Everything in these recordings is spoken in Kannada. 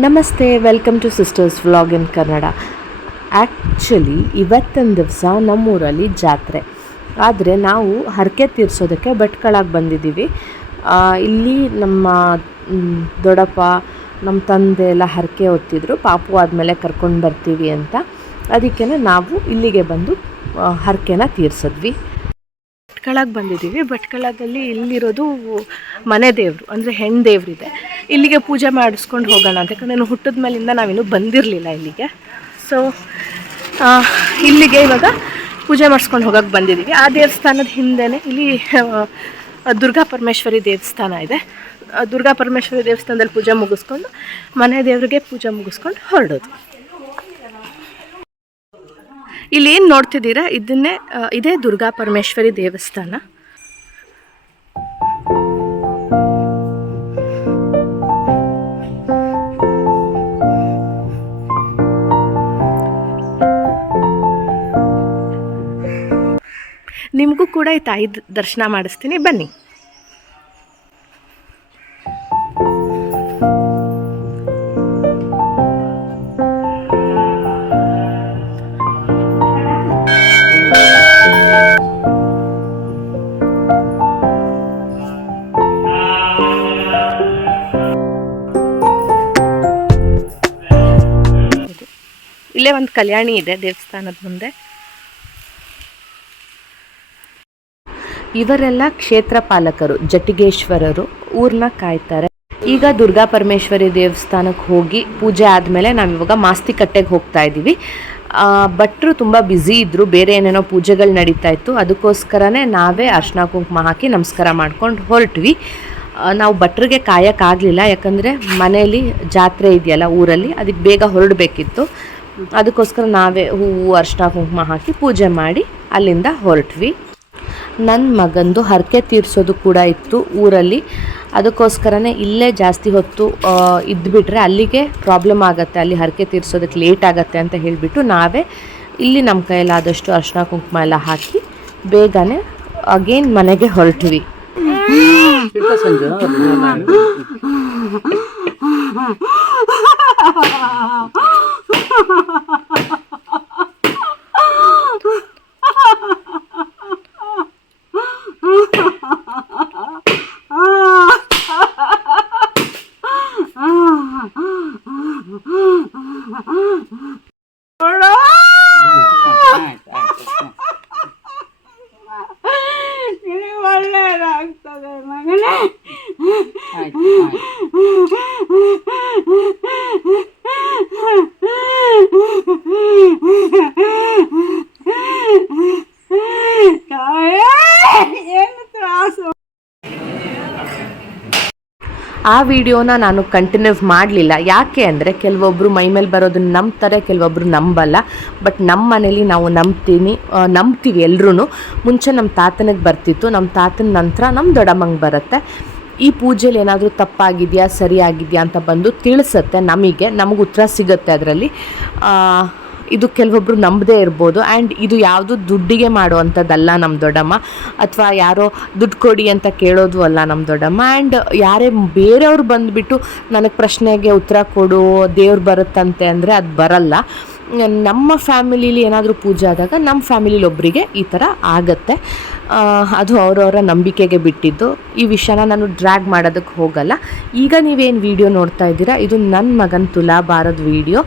ನಮಸ್ತೆ, welcome to sisters vlog in Kannada. Actually ಇವತ್ತಿನ ದಿವಸ ನಮ್ಮೂರಲ್ಲಿ ಜಾತ್ರೆ, ಆದರೆ ನಾವು ಹರಕೆ ತೀರಿಸೋದಕ್ಕೆ ಭಟ್ಕಳಕ್ಕೆ ಬಂದಿದ್ದೀವಿ. ಇಲ್ಲಿ ನಮ್ಮ ದೊಡ್ಡಪ್ಪ ನಮ್ಮ ತಂದೆ ಎಲ್ಲ ಹರಕೆ ಹೊತ್ತಿದ್ರು, ಪಾಪು ಆದಮೇಲೆ ಕರ್ಕೊಂಡು ಬರ್ತೀವಿ ಅಂತ. ಅದಕ್ಕೆ ನಾವು ಇಲ್ಲಿಗೆ ಬಂದು ಹರಕೆನ ತೀರಿಸಿದ್ವಿ. ಭಟ್ಕಳಕ್ಕೆ ಬಂದಿದ್ದೀವಿ. ಭಟ್ಕಳದಲ್ಲಿ ಇಲ್ಲಿರೋದು ಮನೆ ದೇವರು, ಅಂದರೆ ಹೆಣ್ಣು ದೇವರಿದೆ. ಇಲ್ಲಿಗೆ ಪೂಜೆ ಮಾಡಿಸ್ಕೊಂಡು ಹೋಗೋಣ ಅಂತ, ಯಾಕಂದರೆ ನಾನು ಹುಟ್ಟಿದ ಮೇಲಿಂದ ನಾವಿನ್ನೂ ಬಂದಿರಲಿಲ್ಲ ಇಲ್ಲಿಗೆ. ಸೊ ಇಲ್ಲಿಗೆ ಇವಾಗ ಪೂಜೆ ಮಾಡಿಸ್ಕೊಂಡು ಹೋಗೋಕ್ಕೆ ಬಂದಿದ್ದೀವಿ. ಆ ದೇವಸ್ಥಾನದ ಹಿಂದೆಯೇ ಇಲ್ಲಿ ದುರ್ಗಾ ಪರಮೇಶ್ವರಿ ದೇವಸ್ಥಾನ ಇದೆ. ದುರ್ಗಾ ಪರಮೇಶ್ವರಿ ದೇವಸ್ಥಾನದಲ್ಲಿ ಪೂಜೆ ಮುಗಿಸ್ಕೊಂಡು ಮನೆ ದೇವರಿಗೆ ಪೂಜೆ ಮುಗಿಸ್ಕೊಂಡು ಹೊರಡೋದು. ಇಲ್ಲಿ ಏನು ನೋಡ್ತಿದ್ದೀರಾ, ಇದೇ ದುರ್ಗಾ ಪರಮೇಶ್ವರಿ ದೇವಸ್ಥಾನ. ನಿಮಗೂ ಕೂಡ ಈ ತಾಯಿ ದರ್ಶನ ಮಾಡಿಸ್ತೀನಿ, ಬನ್ನಿ. ಇಲ್ಲೇ ಒಂದು ಕಲ್ಯಾಣಿ ಇದೆ ದೇವಸ್ಥಾನದ ಮುಂದೆ. ಇವರೆಲ್ಲ ಕ್ಷೇತ್ರ ಪಾಲಕರು, ಜಟ್ಟಿಗೇಶ್ವರರು, ಊರನ್ನ ಕಾಯ್ತಾರೆ. ಈಗ ದುರ್ಗಾ ಪರಮೇಶ್ವರಿ ದೇವಸ್ಥಾನಕ್ಕೆ ಹೋಗಿ ಪೂಜೆ ಆದಮೇಲೆ ನಾವಿವಾಗ ಮಾಸ್ತಿಕಟ್ಟೆಗೆ ಹೋಗ್ತಾ ಇದ್ದೀವಿ. ಭಟ್ರು ತುಂಬ ಬ್ಯುಸಿ ಇದ್ದರು, ಬೇರೆ ಏನೇನೋ ಪೂಜೆಗಳು ನಡೀತಾ ಇತ್ತು. ಅದಕ್ಕೋಸ್ಕರನೇ ನಾವೇ ಅರ್ಶಿನ ಕುಂಕುಮ ಹಾಕಿ ನಮಸ್ಕಾರ ಮಾಡ್ಕೊಂಡು ಹೊರಟ್ವಿ. ನಾವು ಭಟ್ರಿಗೆ ಕಾಯೋಕ್ಕಾಗಲಿಲ್ಲ, ಯಾಕಂದರೆ ಮನೇಲಿ ಜಾತ್ರೆ ಇದೆಯಲ್ಲ ಊರಲ್ಲಿ, ಅದಕ್ಕೆ ಬೇಗ ಹೊರಡಬೇಕಿತ್ತು. ಅದಕ್ಕೋಸ್ಕರ ನಾವೇ ಹೂವು ಅರ್ಶಿನ ಕುಂಕುಮ ಹಾಕಿ ಪೂಜೆ ಮಾಡಿ ಅಲ್ಲಿಂದ ಹೊರಟ್ವಿ. ನನ್ನ ಮಗಂದು ಹರಕೆ ತೀರಿಸೋದು ಕೂಡ ಇತ್ತು ಊರಲ್ಲಿ. ಅದಕ್ಕೋಸ್ಕರನೇ ಇಲ್ಲೇ ಜಾಸ್ತಿ ಹೊತ್ತು ಇದ್ದುಬಿಟ್ರೆ ಅಲ್ಲಿಗೆ ಪ್ರಾಬ್ಲಮ್ ಆಗುತ್ತೆ, ಅಲ್ಲಿ ಹರಕೆ ತೀರಿಸೋದಕ್ಕೆ ಲೇಟ್ ಆಗುತ್ತೆ ಅಂತ ಹೇಳಿಬಿಟ್ಟು ನಾವೇ ಇಲ್ಲಿ ನಮ್ಮ ಕೈಯಲ್ಲಾದಷ್ಟು ಅರ್ಶಿನ ಕುಂಕುಮ ಎಲ್ಲ ಹಾಕಿ ಬೇಗನೆ ಅಗೇನ್ ಮನೆಗೆ ಹೊರಟ್ವಿ. ಒಳ್ಳೆಯದಾಗ್ತದೆ ಮಗನೇ. ಏನು ತ್ರಾಸು. ಆ ವಿಡಿಯೋನ ನಾನು ಕಂಟಿನ್ಯೂ ಮಾಡಲಿಲ್ಲ, ಯಾಕೆ ಅಂದರೆ ಕೆಲವೊಬ್ಬರು ಮೈಮೇಲೆ ಬರೋದನ್ನ ನಂಬ್ತಾರೆ, ಕೆಲವೊಬ್ಬರು ನಂಬಲ್ಲ. ಬಟ್ ನಮ್ಮ ಮನೇಲಿ ನಾವು ನಂಬ್ತೀವಿ ಎಲ್ಲರೂ. ಮುಂಚೆ ನಮ್ಮ ತಾತನಿಗೆ ಬರ್ತಿತ್ತು, ನಮ್ಮ ತಾತನ ನಂತರ ನಮ್ಮ ದೊಡ್ಡಮ್ಮಂಗೆ ಬರುತ್ತೆ. ಈ ಪೂಜೆಲಿ ಏನಾದರೂ ತಪ್ಪಾಗಿದೆಯಾ ಸರಿಯಾಗಿದೆಯಾ ಅಂತ ಬಂದು ತಿಳಿಸುತ್ತೆ, ನಮಗೆ ಉತ್ತರ ಸಿಗುತ್ತೆ ಅದರಲ್ಲಿ. ಇದು ಕೆಲವೊಬ್ಬರು ನಂಬದೇ ಇರ್ಬೋದು. ಆ್ಯಂಡ್ ಇದು ಯಾವುದು ದುಡ್ಡಿಗೆ ಮಾಡುವಂಥದ್ದಲ್ಲ ನಮ್ಮ ದೊಡ್ಡಮ್ಮ, ಅಥವಾ ಯಾರೋ ದುಡ್ಡು ಕೊಡಿ ಅಂತ ಕೇಳೋದು ಅಲ್ಲ ನಮ್ಮ ದೊಡ್ಡಮ್ಮ. ಆ್ಯಂಡ್ ಯಾರೇ ಬೇರೆಯವ್ರು ಬಂದುಬಿಟ್ಟು ನನಗೆ ಪ್ರಶ್ನೆಗೆ ಉತ್ತರ ಕೊಡು, ದೇವ್ರು ಬರುತ್ತಂತೆ ಅಂದರೆ ಅದು ಬರಲ್ಲ. ನಮ್ಮ ಫ್ಯಾಮಿಲೀಲಿ ಏನಾದರೂ ಪೂಜೆ ಆದಾಗ ನಮ್ಮ ಫ್ಯಾಮಿಲಿಲಿ ಒಬ್ಬರಿಗೆ ಈ ಥರ ಆಗತ್ತೆ. ಅದು ಅವರವರ ನಂಬಿಕೆಗೆ ಬಿಟ್ಟಿದ್ದು. ಈ ವಿಷಯನ ನಾನು ಡ್ರ್ಯಾಗ್ ಮಾಡೋದಕ್ಕೆ ಹೋಗಲ್ಲ. ಈಗ ನೀವೇನು ವಿಡಿಯೋ ನೋಡ್ತಾ ಇದ್ದೀರಾ, ಇದು ನನ್ನ ಮಗನ ತುಲಾಭಾರದ ವಿಡಿಯೋ.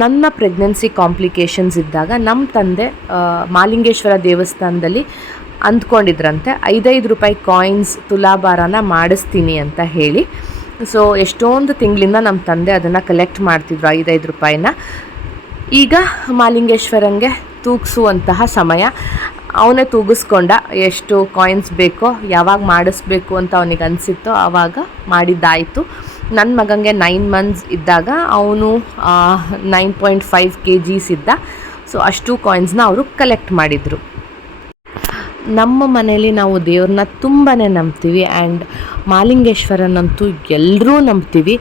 ನನ್ನ ಪ್ರೆಗ್ನೆನ್ಸಿ ಕಾಂಪ್ಲಿಕೇಶನ್ಸ್ ಇದ್ದಾಗ ನಮ್ಮ ತಂದೆ ಮಾಲಿಂಗೇಶ್ವರ ದೇವಸ್ಥಾನದಲ್ಲಿ ಅಂದ್ಕೊಂಡಿದ್ರಂತೆ 5 ರೂಪಾಯಿ ಕಾಯಿನ್ಸ್ ತುಲಾಭಾರನ ಮಾಡಿಸ್ತೀನಿ ಅಂತ ಹೇಳಿ. ಸೊ ಎಷ್ಟೊಂದು ತಿಂಗಳಿಂದ ನಮ್ಮ ತಂದೆ ಅದನ್ನು ಕಲೆಕ್ಟ್ ಮಾಡ್ತಿದ್ರು 5 ರೂಪಾಯಿನ. ಈಗ ಮಾಲಿಂಗೇಶ್ವರಂಗೆ ತೂಗಿಸುವಂತಹ ಸಮಯ. ಅವನೇ ತೂಗಿಸ್ಕೊಂಡ, ಎಷ್ಟು ಕಾಯಿನ್ಸ್ ಬೇಕೋ, ಯಾವಾಗ ಮಾಡಿಸ್ಬೇಕು ಅಂತ ಅವನಿಗೆ ಅನಿಸಿತ್ತೋ ಆವಾಗ ಮಾಡಿದ್ದಾಯಿತು. ನನ್ನ ಮಗನಿಗೆ 9 months ಇದ್ದಾಗ ಅವನು 9.5 kgs ಇದ್ದ. ಸೊ ಅಷ್ಟು ಕಾಯಿನ್ಸ್ನ ಅವರು ಕಲೆಕ್ಟ್ ಮಾಡಿದರು. ನಮ್ಮ ಮನೇಲಿ ನಾವು ದೇವ್ರನ್ನ ತುಂಬಾ ನಂಬ್ತೀವಿ. ಆ್ಯಂಡ್ ಮಾಲಿಂಗೇಶ್ವರನಂತೂ ಎಲ್ಲರೂ ನಂಬ್ತೀವಿ.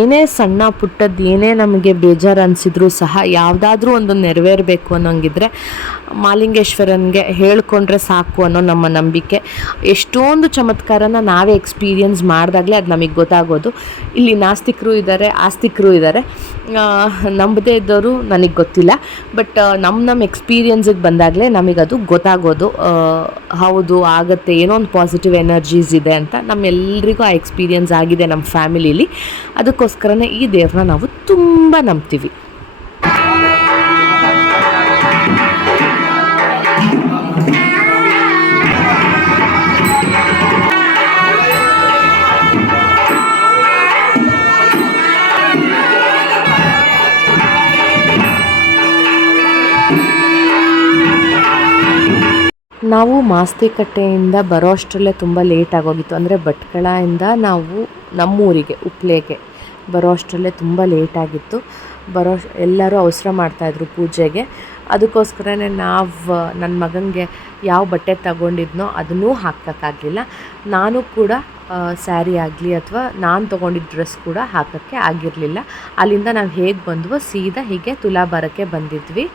ಏನೇ ಸಣ್ಣ ಪುಟ್ಟದ್ದು ಏನೇ ನಮಗೆ ಬೇಜಾರು ಅನಿಸಿದ್ರು ಸಹ ಯಾವುದಾದ್ರೂ ಒಂದು ನೆರವೇರಬೇಕು ಅನ್ನೋಂಗಿದ್ರೆ ಮಾಲಿಂಗೇಶ್ವರನಿಗೆ ಹೇಳ್ಕೊಂಡ್ರೆ ಸಾಕು ಅನ್ನೋ ನಮ್ಮ ನಂಬಿಕೆ. ಎಷ್ಟೊಂದು ಚಮತ್ಕಾರನ ನಾವೇ ಎಕ್ಸ್ಪೀರಿಯನ್ಸ್ ಮಾಡಿದಾಗಲೇ ಅದು ನಮಗೆ ಗೊತ್ತಾಗೋದು. ಇಲ್ಲಿ ನಾಸ್ತಿಕರು ಇದ್ದಾರೆ, ಆಸ್ತಿಕರು ಇದ್ದಾರೆ. ನಂಬದೇ ಇದ್ದವರು ನನಗೆ ಗೊತ್ತಿಲ್ಲ, ಬಟ್ ನಮ್ಮ ಎಕ್ಸ್ಪೀರಿಯನ್ಸಿಗೆ ಬಂದಾಗಲೇ ನಮಗದು ಗೊತ್ತಾಗೋದು. ಹೌದು ಆಗುತ್ತೆ, ಏನೋ ಒಂದು ಪಾಸಿಟಿವ್ ಎನರ್ಜೀಸ್ ಇದೆ ಅಂತ ನಮ್ಮೆಲ್ಲರಿಗೂ ಆ ಎಕ್ಸ್ಪೀರಿಯನ್ಸ್ ಆಗಿದೆ ನಮ್ಮ ಫ್ಯಾಮಿಲೀಲಿ. ಅದಕ್ಕೋಸ್ಕರನೇ ಈ ದೇವ್ರನ್ನ ನಾವು ತುಂಬ ನಂಬ್ತೀವಿ. ನಾವು ಮಾಸ್ತಿಕಟ್ಟೆಯಿಂದ ಬರೋ ಅಷ್ಟರಲ್ಲೇ ತುಂಬ ಲೇಟ್ ಆಗೋಗಿತ್ತು. ಅಂದರೆ ಭಟ್ಕಳದಿಂದ ನಾವು ನಮ್ಮೂರಿಗೆ ಉಪ್ಲೆಗೆ ಬರೋ ಅಷ್ಟರಲ್ಲೇ ತುಂಬ ಲೇಟಾಗಿತ್ತು. ಎಲ್ಲರೂ ಅವಸರ ಮಾಡ್ತಾಯಿದ್ರು ಪೂಜೆಗೆ. ಅದಕ್ಕೋಸ್ಕರನೇ ನನ್ನ ಮಗನಿಗೆ ಯಾವ ಬಟ್ಟೆ ತಗೊಂಡಿದ್ನೋ ಅದನ್ನೂ ಹಾಕೋಕ್ಕಾಗಲಿಲ್ಲ. ನಾನು ಕೂಡ ಸ್ಯಾರಿ ಆಗಲಿ ಅಥವಾ ನಾನು ತೊಗೊಂಡಿದ್ದ ಡ್ರೆಸ್ ಕೂಡ ಹಾಕೋಕ್ಕೆ ಆಗಿರಲಿಲ್ಲ. ಅಲ್ಲಿಂದ ನಾವು ಹೇಗೆ ಬಂದ್ವೋ ಸೀದಾ ಹೀಗೆ ತುಲಾಭಾರಕ್ಕೆ ಬಂದಿದ್ವಿ.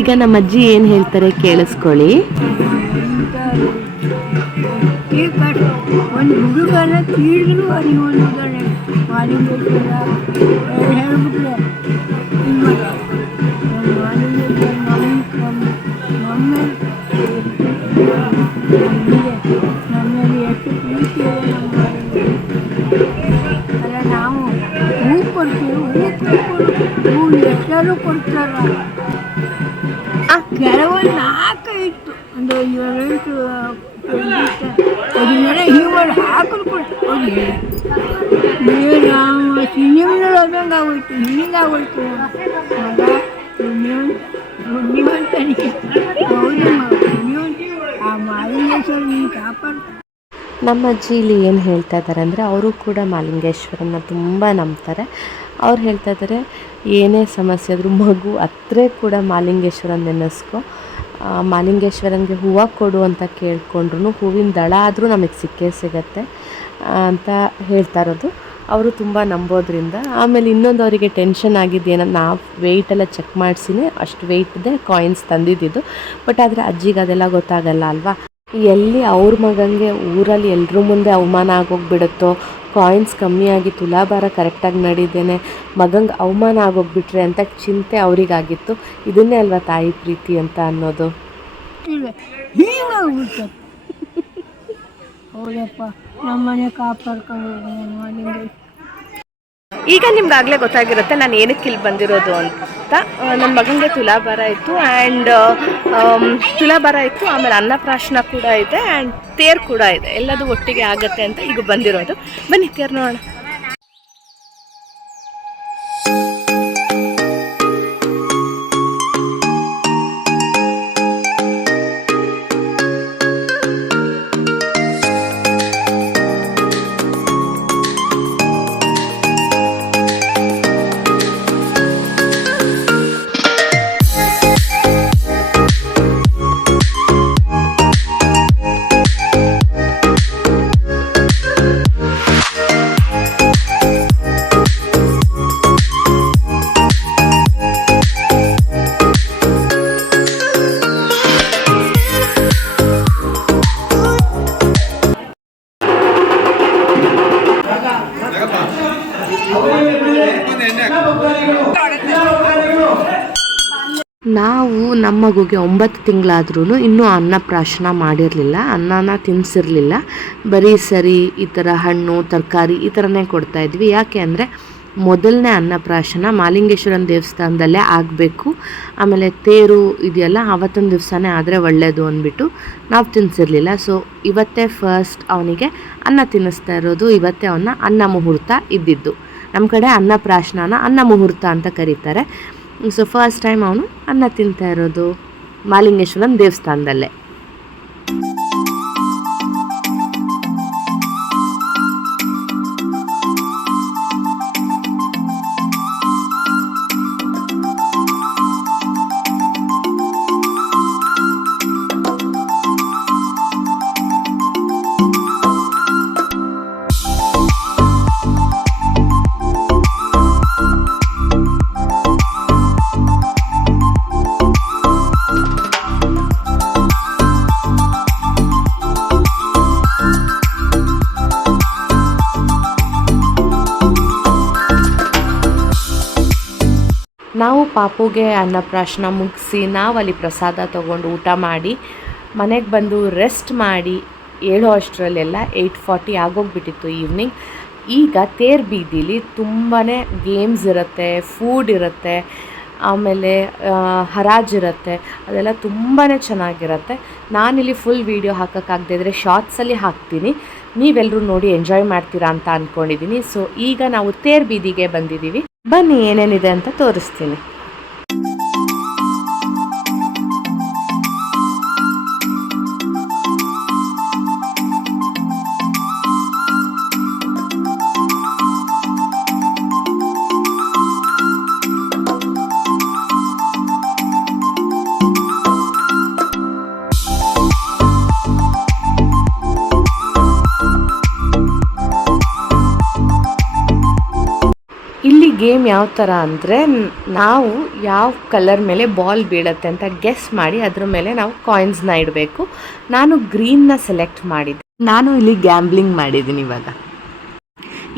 ಈಗ ನಮ್ಮ ಅಜ್ಜಿ ಏನು ಹೇಳ್ತಾರೆ ಕೇಳಿಸ್ಕೊಳ್ಳಿ. ಒಂದು ಹುಡುಗನ ತೀಡಿದ್ರು ಅವನಿಗೆ ಒಂದು ಮಾಲಿಂಗೇಶ್ವರ ಹೇಳ್ಬಿಟ್ರೆ ಇಲ್ಲ ನಮ್ಮ ಮಾಲಿಂಗೇಶ್ವರ ನಮ್ಮಲ್ಲಿ ಎಷ್ಟು ಪ್ರೀತಿ ಇದೆ ನಮ್ಮ ಮಾಲಿಂಗೇಶ್ವರ. ಅಲ್ಲ ನಾವು ಹೂ ಕೊಡ್ತೀವಿ, ಹೂ ಎಲ್ಲರೂ ಕೊಡ್ತಾರ. ಕೆಲವೊಂದು 4 ಇತ್ತು, ಒಂದು 7 ಅದನ್ನೆಲ್ಲ ಹೀವಲ್ಲಿ ಹಾಕಿದ್ರು ಕೊಡ್ತೀವಿ. ನಾವು ಸಿನಿಮದಲ್ಲಿ ಹೋದಂಗೆ ಆಗೋಯ್ತು, ಹಿಂಗಾಗೋಯ್ತು ಮಗ ಬುದ್ಧಿವಂತನಿಗೆ. ಹೌದಮ್ಮ, ಆ ಮಾಲಿಂಗೇಶ್ವರನ ಕಾಪಾಡ್ತಾರೆ. ನಮ್ಮ ಅಜ್ಜಿ ಇಲ್ಲಿ ಏನು ಹೇಳ್ತಾ ಇದ್ದಾರೆ ಅಂದರೆ ಅವರು ಕೂಡ ಮಾಲಿಂಗೇಶ್ವರನ ತುಂಬ ನಂಬ್ತಾರೆ. ಅವ್ರು ಹೇಳ್ತಾ ಇದ್ದಾರೆ ಏನೇ ಸಮಸ್ಯೆ ಆದರೂ ಮಗು ಹತ್ರ ಕೂಡ ಮಾಲಿಂಗೇಶ್ವರನ ನೆನೆಸ್ಕೊ, ಮಾಲಿಂಗೇಶ್ವರನಿಗೆ ಹೂವು ಕೊಡು ಅಂತ ಕೇಳ್ಕೊಂಡ್ರು ಹೂವಿನ ದಳ ಆದರೂ ನಮಗೆ ಸಿಕ್ಕೇ ಸಿಗತ್ತೆ ಅಂತ ಹೇಳ್ತಾ ಇರೋದು. ಅವರು ತುಂಬ ನಂಬೋದ್ರಿಂದ. ಆಮೇಲೆ ಇನ್ನೊಂದು ಅವರಿಗೆ ಟೆನ್ಷನ್ ಆಗಿದ್ದೇನಂತ ನಾವು ವೆಯ್ಟೆಲ್ಲ ಚೆಕ್ ಮಾಡಿಸಿನೇ ಅಷ್ಟು ವೆಯ್ಟ್ದೆ ಕಾಯಿನ್ಸ್ ತಂದಿದ್ದು. ಬಟ್ ಆದರೆ ಅಜ್ಜಿಗೆ ಅದೆಲ್ಲ ಗೊತ್ತಾಗಲ್ಲ ಅಲ್ವಾ. ಎಲ್ಲಿ ಅವ್ರ ಮಗನಿಗೆ ಊರಲ್ಲಿ ಎಲ್ಲರ ಮುಂದೆ ಅವಮಾನ ಆಗೋಗ್ಬಿಡುತ್ತೋ, ಕಾಯಿನ್ಸ್ ಕಮ್ಮಿಯಾಗಿ ತುಲಾಭಾರ ಕರೆಕ್ಟಾಗಿ ನಡೀದೇನೆ ಮಗಂಗೆ ಅವಮಾನ ಆಗೋಗ್ಬಿಟ್ರೆ ಅಂತ ಚಿಂತೆ ಅವರಿಗಾಗಿತ್ತು. ಇದನ್ನೇ ಅಲ್ವಾ ತಾಯಿ ಪ್ರೀತಿ ಅಂತ ಅನ್ನೋದು. ಹೌದಪ್ಪ, ನಮ್ಮನೆ ಕಾಪಾಡ್ಕೊಂಡು ಮಾಲಿಂಗೇಶ್ವರ. ಈಗ ನಿಮ್ಗಾಗಲೇ ಗೊತ್ತಾಗಿರುತ್ತೆ ನಾನು ಏನಕ್ಕೆ ಇಲ್ಲಿ ಬಂದಿರೋದು ಅಂತ. ನನ್ನ ಮಗನಿಗೆ ತುಲಾಭಾರ ಇತ್ತು ಆ್ಯಂಡ್ ತುಲಾಭಾರ ಇತ್ತು, ಆಮೇಲೆ ಅನ್ನಪ್ರಾಶನ ಕೂಡ ಇದೆ ಆ್ಯಂಡ್ ತೇರು ಕೂಡ ಇದೆ. ಎಲ್ಲದೂ ಒಟ್ಟಿಗೆ ಆಗುತ್ತೆ ಅಂತ ಈಗ ಬಂದಿರೋದು. ಬನ್ನಿ ತೇರು ನೋಡೋಣ. ನಾವು ನಮ್ಮ ಮಗುಗೆ 9 ತಿಂಗಳಾದ್ರೂ ಇನ್ನೂ ಅನ್ನಪ್ರಾಶನ ಮಾಡಿರಲಿಲ್ಲ, ಅನ್ನನ ತಿನ್ನಿಸಿರಲಿಲ್ಲ. ಬರೀ ಸರಿ ಈ ಥರ ಹಣ್ಣು ತರಕಾರಿ ಈ ಥರನೇ ಕೊಡ್ತಾಯಿದ್ವಿ. ಯಾಕೆ ಅಂದರೆ ಮೊದಲನೇ ಅನ್ನಪ್ರಾಶನ ಮಾಲಿಂಗೇಶ್ವರನ ದೇವಸ್ಥಾನದಲ್ಲೇ ಆಗಬೇಕು, ಆಮೇಲೆ ತೇರು ಇದೆಯಲ್ಲ ಆವತ್ತಿನ ದಿವಸನೇ ಆದರೆ ಒಳ್ಳೆಯದು ಅಂದ್ಬಿಟ್ಟು ನಾವು ತಿನ್ನಿಸಿರಲಿಲ್ಲ. ಸೊ ಇವತ್ತೇ ಫಸ್ಟ್ ಅವನಿಗೆ ಅನ್ನ ತಿನ್ನಿಸ್ತಾ ಇರೋದು. ಇವತ್ತೇ ಅವನ್ನ ಅನ್ನ ಮುಹೂರ್ತ ಇದ್ದಿದ್ದು. ನಮ್ಮ ಕಡೆ ಅನ್ನಪ್ರಾಶನನ ಅನ್ನ ಮುಹೂರ್ತ ಅಂತ ಕರೀತಾರೆ. ಸೊ ಫಸ್ಟ್ ಟೈಮ್ ಅವನು ಅನ್ನ ತಿಂತಾ ಇರೋದು ಮಾಲಿಂಗೇಶ್ವರನ ದೇವಸ್ಥಾನದಲ್ಲೇ. ನಾವು ಪಾಪುಗೆ ಅನ್ನಪ್ರಾಶನ ಮುಗಿಸಿ ನಾವಲ್ಲಿ ಪ್ರಸಾದ ತೊಗೊಂಡು ಊಟ ಮಾಡಿ ಮನೆಗೆ ಬಂದು ರೆಸ್ಟ್ ಮಾಡಿ ಹೇಳೋ ಅಷ್ಟರಲ್ಲೆಲ್ಲ 8:40 ಆಗೋಗ್ಬಿಟ್ಟಿತ್ತು ಈವ್ನಿಂಗ್. ಈಗ ತೇರು ಬೀದಿಲಿ ತುಂಬಾ ಗೇಮ್ಸ್ ಇರುತ್ತೆ, ಫುಡ್ ಇರುತ್ತೆ, ಆಮೇಲೆ ಹರಾಜಿರುತ್ತೆ, ಅದೆಲ್ಲ ತುಂಬಾ ಚೆನ್ನಾಗಿರುತ್ತೆ. ನಾನಿಲ್ಲಿ ಫುಲ್ ವೀಡಿಯೋ ಹಾಕೋಕ್ಕಾಗದೇ ಇದ್ದರೆ ಶಾರ್ಟ್ಸಲ್ಲಿ ಹಾಕ್ತೀನಿ, ನೀವೆಲ್ಲರೂ ನೋಡಿ ಎಂಜಾಯ್ ಮಾಡ್ತೀರಾ ಅಂತ ಅಂದ್ಕೊಂಡಿದ್ದೀನಿ. ಸೊ ಈಗ ನಾವು ತೇರು ಬೀದಿಗೆ ಬಂದಿದ್ದೀವಿ. ಬನ್ನಿ ಏನೇನಿದೆ ಅಂತ ತೋರಿಸ್ತೀನಿ. ಗೇಮ್ ಯಾವ ಥರ ಅಂದರೆ ನಾವು ಯಾವ ಕಲರ್ ಮೇಲೆ ಬಾಲ್ ಬೀಳುತ್ತೆ ಅಂತ ಗೆಸ್ ಮಾಡಿ ಅದ್ರ ಮೇಲೆ ನಾವು ಕಾಯಿನ್ಸ್ನ ಇಡಬೇಕು. ನಾನು ಗ್ರೀನ್ನ ಸೆಲೆಕ್ಟ್ ಮಾಡಿದ್ದೆ. ನಾನು ಇಲ್ಲಿ ಗ್ಯಾಂಬ್ಲಿಂಗ್ ಮಾಡಿದ್ದೀನಿ. ಇವಾಗ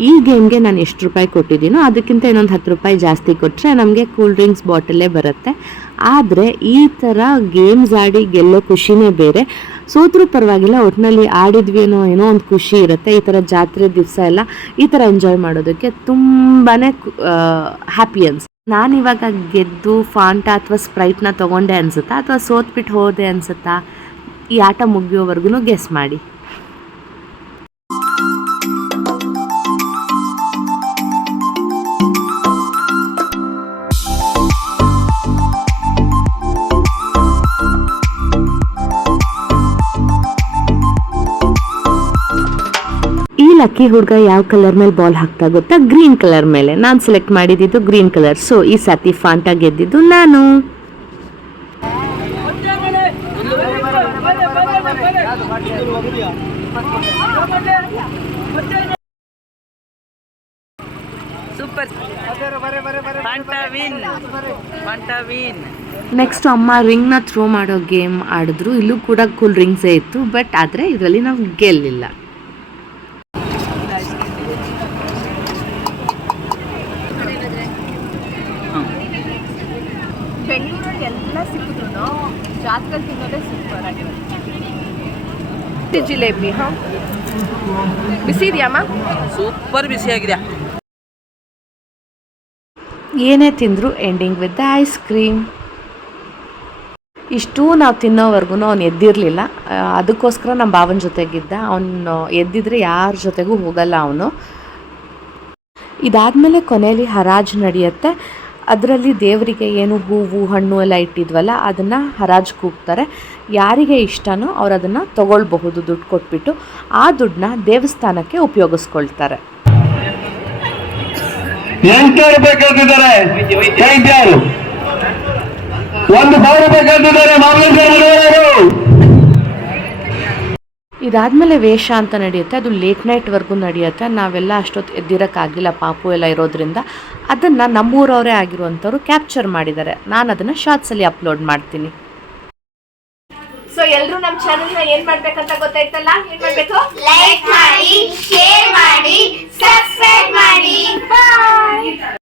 ಈ ಗೇಮ್ಗೆ ನಾನು ಎಷ್ಟು ರೂಪಾಯಿ ಕೊಟ್ಟಿದ್ದೀನೋ ಅದಕ್ಕಿಂತ ಇನ್ನೊಂದು 10 ರೂಪಾಯಿ ಜಾಸ್ತಿ ಕೊಟ್ಟರೆ ನಮಗೆ ಕೂಲ್ ಡ್ರಿಂಕ್ಸ್ ಬಾಟಲೇ ಬರುತ್ತೆ. ಆದರೆ ಈ ಥರ ಗೇಮ್ಸ್ ಆಡಿ ಗೆಲ್ಲೋ ಖುಷಿನೇ ಬೇರೆ. ಸೋತ್ರೂ ಪರವಾಗಿಲ್ಲ, ಒಟ್ಟಿನಲ್ಲಿ ಆಡಿದ್ವಿ ಏನೋ ಒಂದು ಖುಷಿ ಇರುತ್ತೆ. ಈ ಥರ ಜಾತ್ರೆ ದಿವಸ ಎಲ್ಲ ಈ ಥರ ಎಂಜಾಯ್ ಮಾಡೋದಕ್ಕೆ ತುಂಬಾ ಹ್ಯಾಪಿ ಅನ್ಸುತ್ತೆ. ನಾನಿವಾಗ ಗೆದ್ದು ಫಾಂಟಾ ಅಥವಾ ಸ್ಪ್ರೈಟ್ನ ತೊಗೊಂಡೆ ಅನಿಸುತ್ತಾ ಅಥವಾ ಸೋತ್ಬಿಟ್ಟು ಹೋದೆ ಅನಿಸುತ್ತಾ? ಈ ಆಟ ಮುಗಿಯೋವರೆಗೂ ಗೆಸ್ ಮಾಡಿ. ಲಕ್ಕಿ ಹುಡುಗ ಯಾವ ಕಲರ್ ಮೇಲೆ ಬಾಲ್ ಹಾಕ್ತಾ ಗೊತ್ತಾ? ಗ್ರೀನ್ ಕಲರ್ ಮೇಲೆ. ನಾನು ಸೆಲೆಕ್ಟ್ ಮಾಡಿದ್ದು ಗ್ರೀನ್ ಕಲರ್. ಸೊ ಈ ಸತಿ ಫಾಂಟಾ ಗೆದ್ದಿದ್ದು ನಾನು. ನೆಕ್ಸ್ಟ್ ಅಮ್ಮ ರಿಂಗ್ನ ಥ್ರೋ ಮಾಡೋ ಗೇಮ್ ಆಡಿದ್ರು. ಇಲ್ಲೂ ಕೂಡ ಕೂಲ್ ಡ್ರಿಂಕ್ಸೇ ಇತ್ತು, ಬಟ್ ಆದರೆ ಇದರಲ್ಲಿ ನಾವು ಗೆಲ್ಲಿಲ್ಲ. ಬೆಂಗಳೂರಲ್ಲಿ ಎಲ್ಲ ಸಿಕ್ಕಿದ್ರು ಜಾತ್ರೆ ತಿನ್ನೋದೇ ಸೂಪರ್ ಆಗಿರುತ್ತೆ. ಜಿಲೇಬಿ ಬಿಸಿ ಇದೆಯಮ್ಮ? ಸೂಪರ್ ಬಿಸಿಯಾಗಿದೆ. ಏನೇ ತಿಂದರೂ ending with the ice cream. ಇಷ್ಟು ನಾವು ತಿನ್ನೋವರೆಗೂ ಅವ್ನು ಎದ್ದಿರಲಿಲ್ಲ. ಅದಕ್ಕೋಸ್ಕರ ನಮ್ಮ ಭಾವನ ಜೊತೆಗಿದ್ದ. ಅವನು ಎದ್ದಿದ್ರೆ ಯಾರ ಜೊತೆಗೂ ಹೋಗಲ್ಲ ಅವನು. ಇದಾದಮೇಲೆ ಕೊನೆಯಲ್ಲಿ ಹರಾಜು ನಡೆಯುತ್ತೆ. ಅದರಲ್ಲಿ ದೇವರಿಗೆ ಏನು ಹೂವು ಹಣ್ಣು ಎಲ್ಲ ಇಟ್ಟಿದ್ವಲ್ಲ ಅದನ್ನು ಹರಾಜು ಕೂಗ್ತಾರೆ. ಯಾರಿಗೆ ಇಷ್ಟನೋ ಅವ್ರು ಅದನ್ನು ತೊಗೊಳ್ಬಹುದು ದುಡ್ಡು ಕೊಟ್ಬಿಟ್ಟು. ಆ ದುಡ್ಡನ್ನ ದೇವಸ್ಥಾನಕ್ಕೆ ಉಪಯೋಗಿಸ್ಕೊಳ್ತಾರೆ. ಇದಾದಮೇಲೆ ವೇಷ ಅಂತ ನಡೆಯುತ್ತೆ. ಅದು ಲೇಟ್ ನೈಟ್ವರೆಗೂ ನಡೆಯುತ್ತೆ. ನಾವೆಲ್ಲ ಅಷ್ಟೊತ್ತು ಎದ್ದಿರೋಕ್ಕಾಗಿಲ್ಲ, ಪಾಪು ಎಲ್ಲ ಇರೋದ್ರಿಂದ. ಅದನ್ನು ನಮ್ಮೂರವರೇ ಆಗಿರುವಂಥವ್ರು ಕ್ಯಾಪ್ಚರ್ ಮಾಡಿದ್ದಾರೆ. ನಾನು ಅದನ್ನು ಶಾರ್ಟ್ಸಲ್ಲಿ ಅಪ್ಲೋಡ್ ಮಾಡ್ತೀನಿ. ಸೊ ಎಲ್ಲರೂ ನಮ್ಮ ಚಾನೆಲ್ನ ಏನು ಮಾಡಬೇಕಂತ ಗೊತ್ತಾಯ್ತಲ್ಲ? ಏನು ಮಾಡಬೇಕು? ಲೈಕ್ ಮಾಡಿ, ಶೇರ್ ಮಾಡಿ,